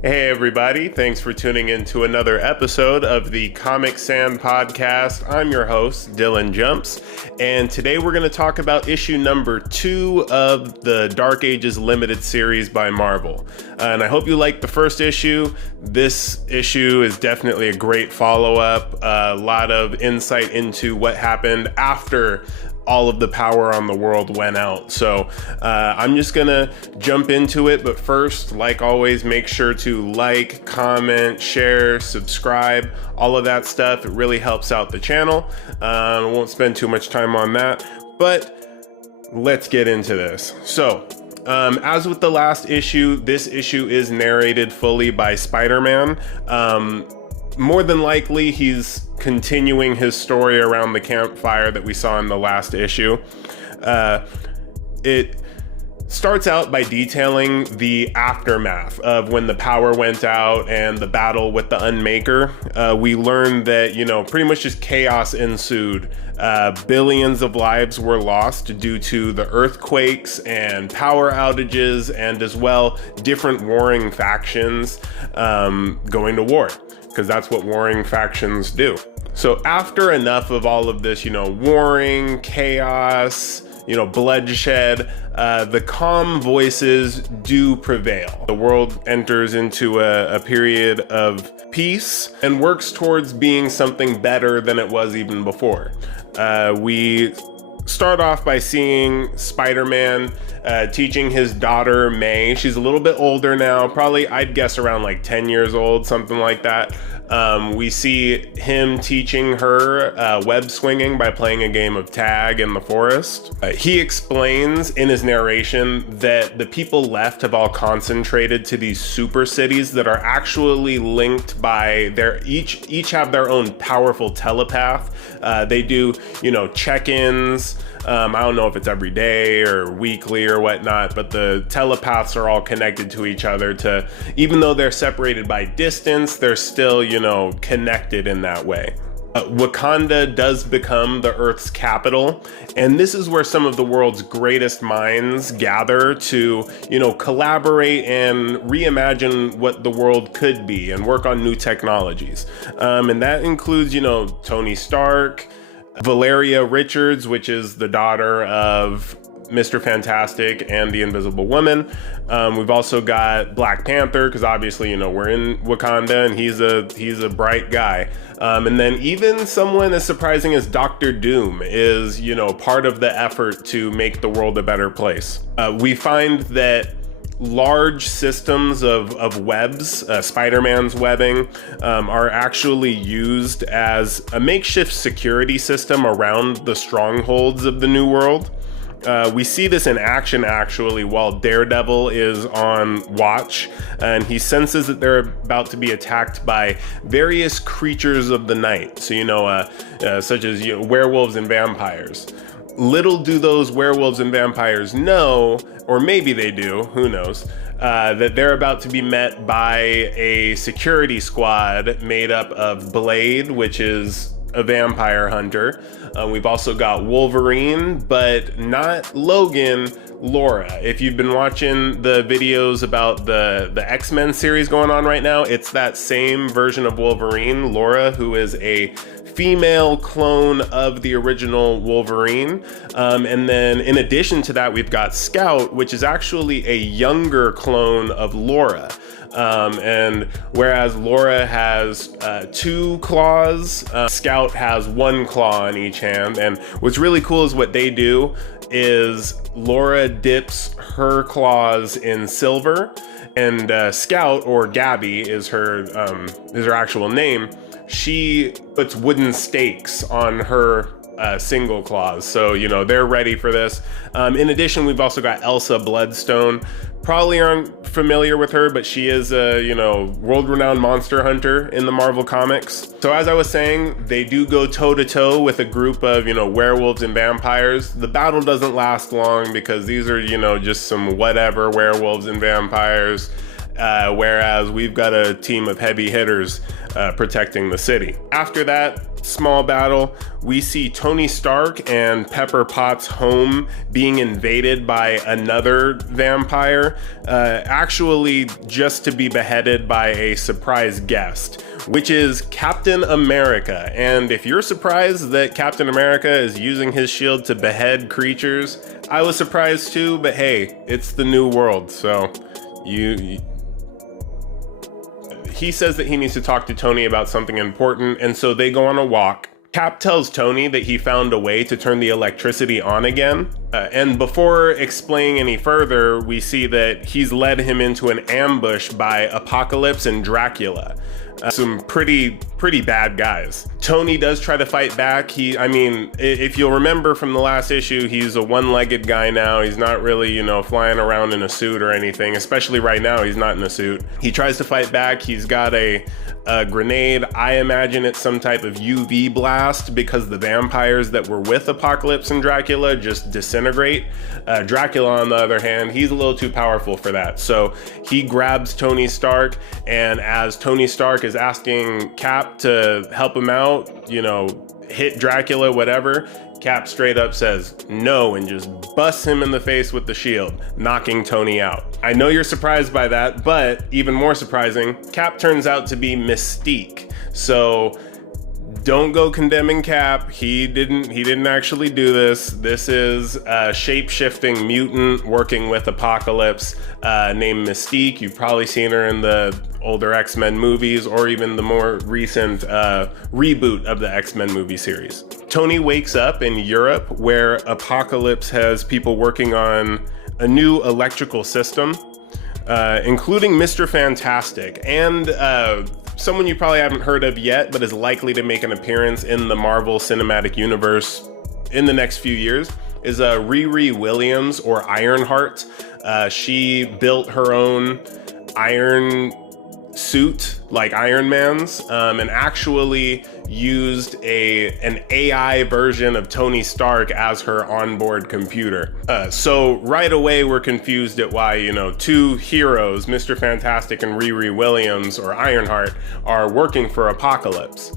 Hey everybody, thanks for tuning in to another episode of the Comic Sans Podcast. I'm your host, Dylan Jumps, and today we're going to talk about issue number 2 of the Dark Ages Limited series by Marvel. And I hope you liked the first issue. This issue is definitely a great follow-up, a lot of insight into what happened after all of the power on the world went out. So I'm just gonna jump into it, but first, like always, make sure to like, comment, share, subscribe, all of that stuff. It really helps out the channel. I won't spend too much time on that, but let's get into this. So as with the last issue, this issue is narrated fully by Spider-Man. More than likely, he's continuing his story around the campfire that we saw in the last issue. It starts out by detailing the aftermath of when the power went out and the battle with the Unmaker. We learned that, pretty much just chaos ensued. Billions of lives were lost due to the earthquakes and power outages, and as well, different warring factions going to war, because that's what warring factions do. So after enough of all of this, warring, chaos, bloodshed, the calm voices do prevail. The world enters into a period of peace and works towards being something better than it was even before. We start off by seeing Spider-Man teaching his daughter May. She's a little bit older now, probably I'd guess around like 10 years old, something like that. We see him teaching her web swinging by playing a game of tag in the forest. He explains in his narration that the people left have all concentrated to these super cities that are actually linked by each have their own powerful telepath. They do, check-ins. I don't know if it's every day or weekly or whatnot, but the telepaths are all connected to each other even though they're separated by distance, they're still, connected in that way. Wakanda does become the Earth's capital, and this is where some of the world's greatest minds gather to, collaborate and reimagine what the world could be and work on new technologies. And that includes, Tony Stark, Valeria Richards, which is the daughter of Mr. Fantastic and the Invisible Woman. We've also got Black Panther, because obviously, we're in Wakanda and he's a bright guy. And then even someone as surprising as Doctor Doom is, part of the effort to make the world a better place. We find that large systems of webs, Spider-Man's webbing, are actually used as a makeshift security system around the strongholds of the New World. We see this in action actually while Daredevil is on watch, and he senses that they're about to be attacked by various creatures of the night. So, such as werewolves and vampires. Little do those werewolves and vampires know, or maybe they do, who knows, that they're about to be met by a security squad made up of Blade, which is a vampire hunter. We've also got Wolverine, but not Logan, Laura. If you've been watching the videos about the X-Men series going on right now, it's that same version of Wolverine, Laura, who is a female clone of the original Wolverine. And then in addition to that, we've got Scout, which is actually a younger clone of Laura. And whereas Laura has 2 claws, Scout has 1 claw on each hand. And what's really cool is what they do is Laura dips her claws in silver, and Scout, or Gabby is her actual name, she puts wooden stakes on her single claws. So, they're ready for this. In addition, we've also got Elsa Bloodstone. Probably aren't familiar with her, but she is a, world-renowned monster hunter in the Marvel Comics. So as I was saying, they do go toe-to-toe with a group of, werewolves and vampires. The battle doesn't last long because these are, just some whatever werewolves and vampires. Whereas we've got a team of heavy hitters protecting the city. After that, small battle, we see Tony Stark and Pepper Potts' home being invaded by another vampire, actually just to be beheaded by a surprise guest, which is Captain America. And if you're surprised that Captain America is using his shield to behead creatures, I was surprised too, but hey, it's the new world, so he says that he needs to talk to Tony about something important, and so they go on a walk. Cap tells Tony that he found a way to turn the electricity on again. And before explaining any further, we see that he's led him into an ambush by Apocalypse and Dracula. Some pretty bad guys. Tony does try to fight back. If you'll remember from the last issue, he's a one-legged guy now. He's not really, flying around in a suit or anything, especially right now, he's not in a suit. He tries to fight back. He's got a grenade. I imagine it's some type of UV blast because the vampires that were with Apocalypse and Dracula just disintegrate. Dracula, on the other hand, he's a little too powerful for that. So he grabs Tony Stark, and as Tony Stark is asking Cap to help him out, hit Dracula, whatever, Cap straight up says no and just busts him in the face with the shield, knocking Tony out. I know you're surprised by that, but even more surprising, Cap turns out to be Mystique. So don't go condemning Cap. He didn't actually do this. This is a shape-shifting mutant working with Apocalypse named Mystique. You've probably seen her in the older X-Men movies or even the more recent reboot of the X-Men movie series. Tony wakes up in Europe where Apocalypse has people working on a new electrical system, including Mr. Fantastic and someone you probably haven't heard of yet, but is likely to make an appearance in the Marvel Cinematic Universe in the next few years, is Riri Williams, or Ironheart. She built her own iron suit like Iron Man's, and actually used an AI version of Tony Stark as her onboard computer. So right away we're confused at why, two heroes, Mr. Fantastic and Riri Williams, or Ironheart, are working for Apocalypse.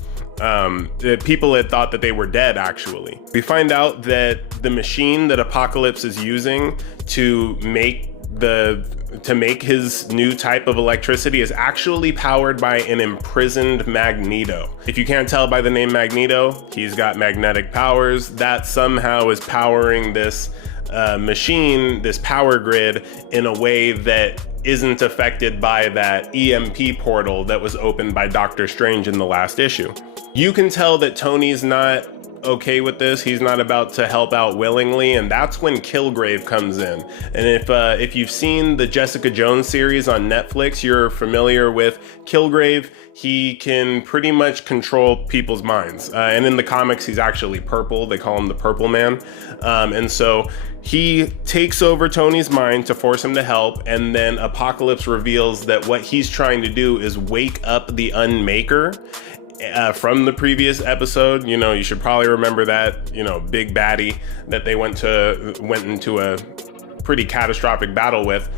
People had thought that they were dead, actually. We find out that the machine that Apocalypse is using to make his new type of electricity is actually powered by an imprisoned Magneto. If you can't tell by the name Magneto, he's got magnetic powers that somehow is powering this machine, this power grid, in a way that isn't affected by that EMP portal that was opened by Doctor Strange in the last issue. You can tell that Tony's not okay with this. He's not about to help out willingly, and that's when Kilgrave comes in. And if you've seen the Jessica Jones series on Netflix, you're familiar with Kilgrave. He can pretty much control people's minds, and in the comics he's actually purple. They call him the Purple Man, and so he takes over Tony's mind to force him to help, and then Apocalypse reveals that what he's trying to do is wake up the Unmaker. From the previous episode, you should probably remember that, big baddie that they went into a pretty catastrophic battle with,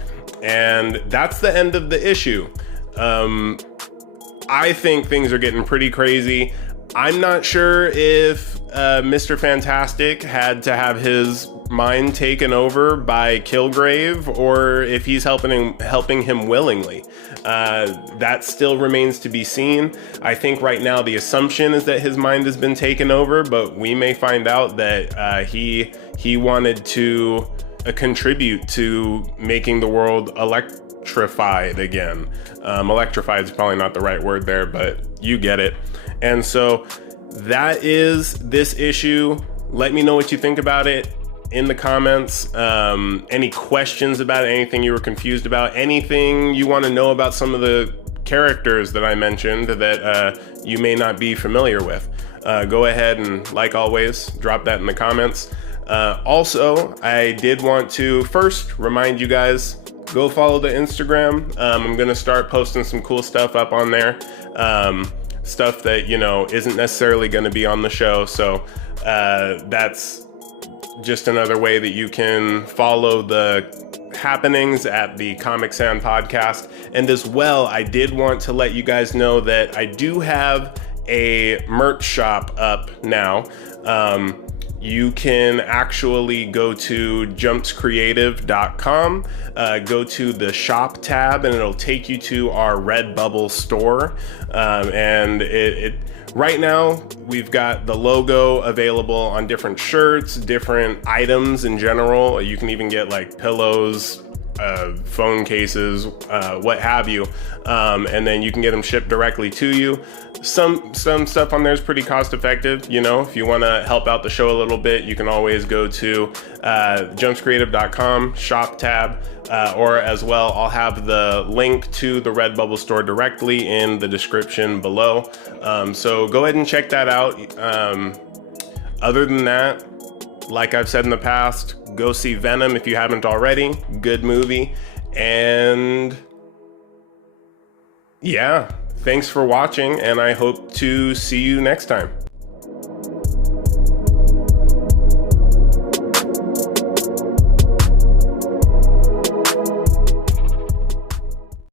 and that's the end of the issue. I think things are getting pretty crazy. I'm not sure if Mr. Fantastic had to have his mind taken over by Kilgrave, or if he's helping him willingly. That still remains to be seen. I think right now the assumption is that his mind has been taken over, but we may find out that he wanted to contribute to making the world electrified again. Electrified is probably not the right word there, but you get it. And so that is this issue. Let me know what you think about it in the comments. Any questions about it, anything you were confused about, anything you want to know about some of the characters that I mentioned that you may not be familiar with, go ahead and, like always, drop that in the comments. Also, I did want to first remind you guys, go follow the Instagram. I'm gonna start posting some cool stuff up on there, stuff that isn't necessarily going to be on the show. So that's just another way that you can follow the happenings at the Comic Sans podcast. And as well, I did want to let you guys know that I do have a merch shop up now. You can actually go to jumpscreative.com, go to the shop tab, and it'll take you to our Redbubble store. And right now, we've got the logo available on different shirts, different items in general. You can even get like pillows, phone cases, what have you, and then you can get them shipped directly to you. Some stuff on there is pretty cost effective. You know, if you want to help out the show a little bit, you can always go to jumpscreative.com shop tab, or as well, I'll have the link to the Redbubble store directly in the description below. So go ahead and check that out. Other than that, like I've said in the past, go see Venom if you haven't already. Good movie. And yeah, thanks for watching, and I hope to see you next time.